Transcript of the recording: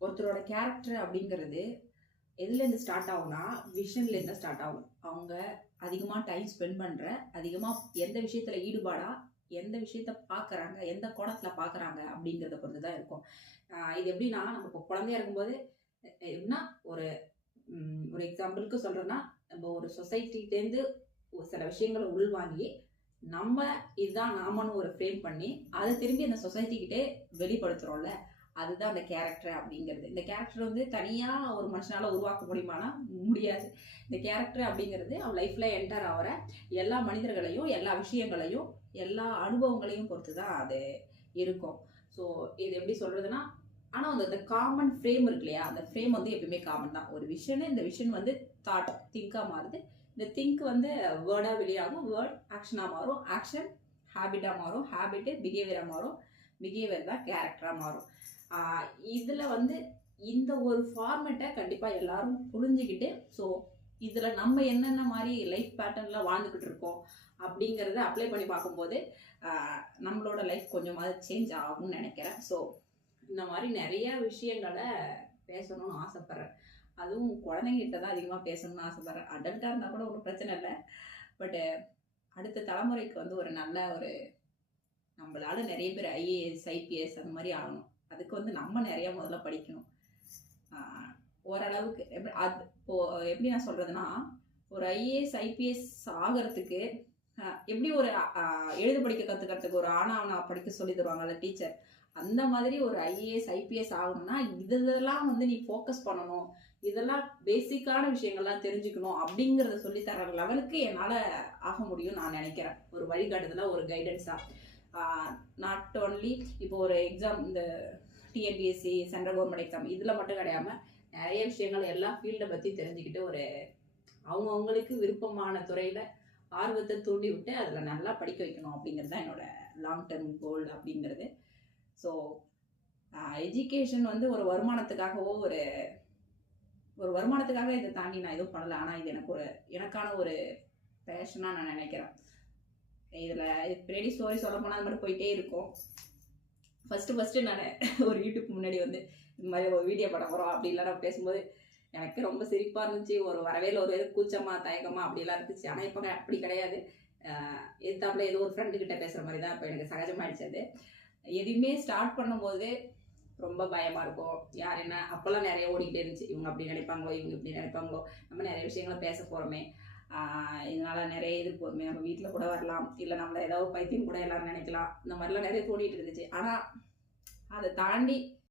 ஒருத்தரோட கேரக்டர் அப்படிங்கிறது எதுலேருந்து ஸ்டார்ட் ஆகும்னா விஷன்லேருந்து ஸ்டார்ட் ஆகும். அவங்க அதிகமாக டைம் ஸ்பெண்ட் பண்ணுற, அதிகமாக எந்த விஷயத்தில் ஈடுபாடாக, எந்த விஷயத்த பார்க்குறாங்க, எந்த கோணத்தில் பார்க்குறாங்க அப்படிங்கிறத பொறுத்து தான் இருக்கும். இது எப்படின்னா, நம்ம இப்போ குழந்தையா இருக்கும்போது எப்படின்னா ஒரு ஒரு எக்ஸாம்பிளுக்கு சொல்கிறேன்னா, நம்ம ஒரு சொசைட்டிலேருந்து சில விஷயங்களை உள்வாங்கி நம்ம இதுதான் நாமன்னு ஒரு ஃப்ரேம் பண்ணி அதை திரும்பி அந்த சொசைட்டிக்கிட்டே வெளிப்படுத்துகிறோம்ல, அதுதான் அந்த கேரக்டர் அப்படிங்கிறது. இந்த கேரக்டர் வந்து தனியாக ஒரு மனுஷனால் உருவாக்க முடியுமானா முடியாது. இந்த கேரக்டர் அப்படிங்கிறது அவன் லைஃப்பில் என்டர் ஆகிற எல்லா மனிதர்களையும், எல்லா விஷயங்களையும், எல்லா அனுபவங்களையும் பொறுத்து தான் அது இருக்கும். ஸோ இது எப்படி சொல்கிறதுனா, ஆனால் அந்த காமன் ஃப்ரேம் இருக்கு இல்லையா, அந்த ஃப்ரேம் வந்து எப்பயுமே காமன் தான். ஒரு விஷன், இந்த விஷன் வந்து தாட், திங்காக மாறுது. இந்த திங்க் வந்து வேர்டாக வெளியாகும், வேர்ட் ஆக்ஷனாக மாறும், ஆக்ஷன் ஹேபிட்டாக மாறும், ஹேபிட்டு பிஹேவியராக மாறும், பிஹேவியர் தான் கேரக்டராக மாறும். இதில் வந்து இந்த ஒரு ஃபார்மேட்டை கண்டிப்பாக எல்லாரும் புரிஞ்சுக்கிட்டு, ஸோ இதில் நம்ம என்னென்ன மாதிரி லைஃப் பேட்டர்னில் வாழ்ந்துக்கிட்டு இருக்கோம் அப்படிங்கிறத அப்ளை பண்ணி பார்க்கும்போது நம்மளோட லைஃப் கொஞ்சமாவது சேஞ்ச் ஆகும்னு நினைக்கிறேன். ஸோ இந்த மாதிரி நிறைய விஷயங்களை பேசணும்னு ஆசைப்பட்றேன். அதுவும் குழந்தைங்கிட்ட தான் அதிகமாக பேசணும்னு ஆசைப்பட்றேன். அடல்ட்டாக இருந்தால் கூட ஒன்றும் பிரச்சனை இல்லை. பட்டு அடுத்த தலைமுறைக்கு வந்து ஒரு நல்ல ஒரு நம்மளால நிறைய பேர் ஐஏஎஸ், ஐபிஎஸ் அந்த மாதிரி ஆகணும். அதுக்கு வந்து நம்ம நிறைய முதல்ல படிக்கணும். ஓரளவுக்கு அது எப்படி நான் சொல்கிறதுனா, ஒரு ஐஏஎஸ், ஐபிஎஸ் ஆகிறதுக்கு எப்படி ஒரு எழுத படிக்க கற்றுக்கிறதுக்கு ஒரு ஆனா படிக்க சொல்லி தருவாங்கல்ல டீச்சர், அந்த மாதிரி ஒரு ஐஏஎஸ், ஐபிஎஸ் ஆகணும்னா இதெல்லாம் வந்து நீ ஃபோக்கஸ் பண்ணணும், இதெல்லாம் பேசிக்கான விஷயங்கள்லாம் தெரிஞ்சுக்கணும் அப்படிங்கிறத சொல்லித்தர லெவலுக்கு என்னால் ஆக முடியும் நான் நினைக்கிறேன். ஒரு வழிகாட்டுதலாக, ஒரு கைடன்ஸாக. நாட் ஓன்லி இப்போ ஒரு எக்ஸாம், இந்த டிஎன்பிஎஸ்சி, சென்ட்ரல் கவர்மெண்ட் எக்ஸாம் இதில் மட்டும் கிடையாமல் நிறைய விஷயங்கள் எல்லா ஃபீல்டை பற்றி தெரிஞ்சுக்கிட்டு ஒரு அவங்கவுங்களுக்கு விருப்பமான துறையில் ஆர்வத்தை தூண்டி விட்டு அதில் நல்லா படிக்க வைக்கணும் அப்படிங்கிறது தான் என்னோட லாங் டேர்ம் கோல் அப்படிங்கிறது. ஸோ எஜுகேஷன் வந்து ஒரு வருமானத்துக்காகவோ ஒரு வருமானத்துக்காக இதை தாண்டி நான் எதுவும் பண்ணலை. ஆனால் இது எனக்கான ஒரு பேஷனாக நான் நினைக்கிறேன். இதில் பின்னாடி ஸ்டோரி சொல்ல போனால் அது மட்டும் போயிட்டே இருக்கும். ஃபஸ்ட்டு நான் ஒரு யூடியூப் முன்னாடி வந்து இந்த மாதிரி ஒரு வீடியோ படம் வரும் அப்படின்லாம் நான் பேசும்போது எனக்கு ரொம்ப சிரிப்பாக இருந்துச்சு. ஒரு வரவேல ஒரு கூச்சமா, தயக்கமா அப்படிலாம் இருந்துச்சு. ஆனால் இப்போ அப்படி கிடையாது. எதிர்த்தாப்புல ஏதோ ஒரு ஃப்ரெண்டுக்கிட்ட பேசுகிற மாதிரி தான் இப்போ எனக்கு சகஜமாகிடுச்சு. அது எதுவுமே ஸ்டார்ட் பண்ணும்போது ரொம்ப பயமாக இருக்கும். யார் என்ன அப்போல்லாம் நிறைய ஓடிக்கிட்டே இருந்துச்சு. இவங்க அப்படி நினைப்பாங்களோ, இவங்க இப்படி நினைப்பாங்களோ, நம்ம நிறைய விஷயங்களை பேச போகிறோமே, இதனால் நிறைய இது போதுமே, நம்ம வீட்டில் கூட வரலாம், இல்லை நம்மளை ஏதாவது பைத்தியம் கூட எல்லாரும் நினைக்கலாம், இந்த மாதிரிலாம் நிறைய தோண்டிகிட்டு இருந்துச்சு. ஆனால் அதை தாண்டி